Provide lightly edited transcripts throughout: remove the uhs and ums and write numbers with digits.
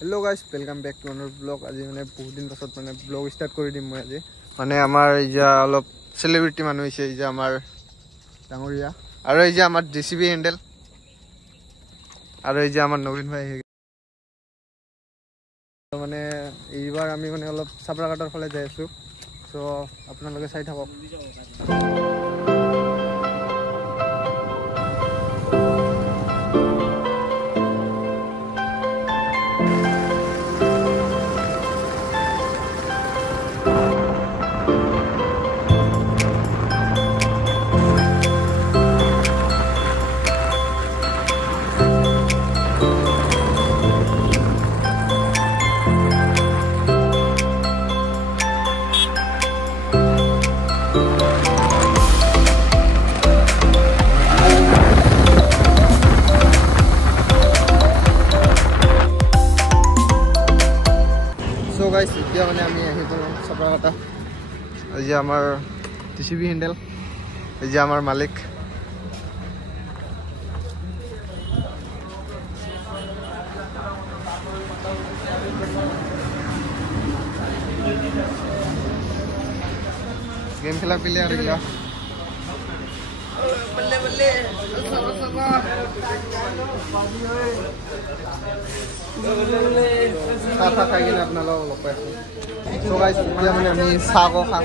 hello guys welcome back to another blog आज माने बहुत दिन पाছত माने ब्लॉग स्टार्ट কৰি দিম মই আজি মানে আমাৰ ইজা অলপ সেলিব্ৰিটি মানুহ হৈছে ইজা আমাৰ ডাঙৰীয়া আৰু ইজা আমাৰ জেসিবি হ্যান্ডেল আৰু ইজা আমাৰ নবীন ভাই মানে এইবাৰ আমি মানে অলপ সাবৰাঘাটৰ ফালে যাই আছো সো আপোনালোকে চাই থাকক guys এতিয়া মানে আমি আহিব সাবৰাঘাটা এই যে আমাৰ টিসিবি হ্যান্ডেল এই যে আমাৰ মালিক गेम खेला प्लेयर गया बल्ले बल्ले साथा खाइकिन আপোনালোক লগ পাইছো সো গাইস এতিয়া মানে আমি সাগো খাং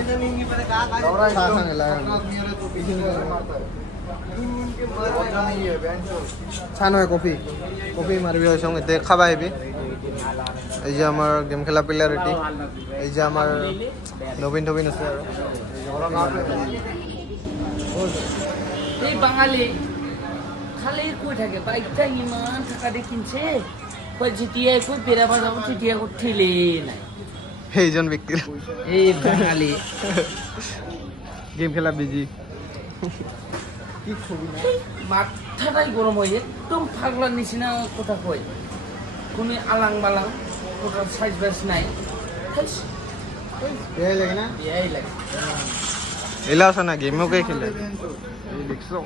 sago Khangla Chhano coffee coffee মারবি হইছং এতে খাবা হেবি এই যে আমার গেম খেলা প্লেয়ার রেডি এই যে আমার নবীন নবীন আছে আর এই বাঙালি খালি কই থাকে বাইকটা ইমান টাকা দিয়ে কিনছে কই জিটিআই কই বেরাবা যাব জিটিআই কো ঠিলে নাই এইজন ব্যক্তির এই বাঙালি গেম খেলা বিজি কি ছবি না মাথাটাই গরম হয় একদম পাগলার নিচিনা কথা কই কোন আলাং বালাং কোটা সাইজ বাস নাই এই লাগে না এই লাগে এলা আছে না গেমও কে খেলে এই দেখছো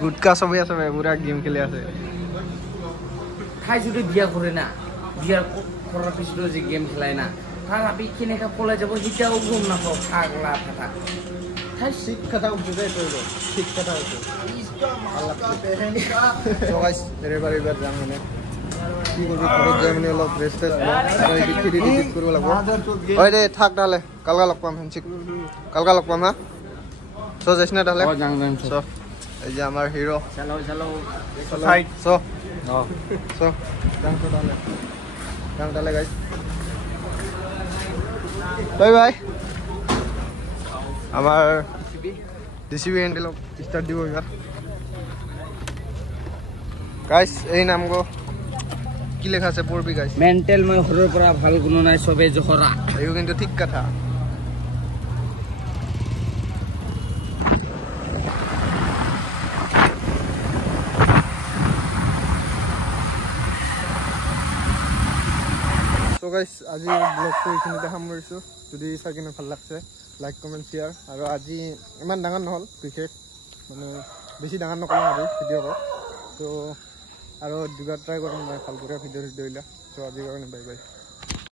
গুটকা সবাই আছে পুরা গেম খেলে আছে খাই যদি বিয়া করে না বিয়ার করার পিছনে যে গেম খেলায় না তার আমি কিনে খা পলাই যাব হিটাও ঘুম না পাও পাগলা ফাটা তাই ঠিক কথা বুঝাই কইলো ঠিক কথা হইছে তো গাইস এবার যাম মানে কি করবি ঘৰত যাই মানে অলপ ৰেস্ট আৰু এই খিৰি টিকেট কৰিব লাগিব ওই দে থাক তাহলে কালকা লগ পাম হেনচিক কালকা লগ পাম হা সো যাইছনা তাহলে যাং সো এই যে আমাৰ হিৰো চালাও সাইড সো সো যাম তাহলে গাইস বাই বাই আমার ডিসিবি হ্যান্ডেল স্টার্ট দিব এবার গাইস এই নাম গো কি লেখা আছে পড়বি গাইস মেন্টাল মই হৰৰ পৰা ভাল গুণ নাই সবে জহৰা এইও কিন্তু ঠিক কথা তো গাইস আজি ব্লগটো এইখিনিতে সামৰিছো যদি চাকিনে ভাল লাগছে লাইক কমেন্ট শেয়াৰ আৰু আজি ইমান ডাঙৰ নহল বিশেষ মানে বেছি ডাঙৰ নকৰো আজি ভিডিঅ' তো আৰু দুটা ট্ৰাই কৰিম মই ভাল কৰি ভিডিঅ' দিলা তো আজিৰ কাৰণে বাই বাই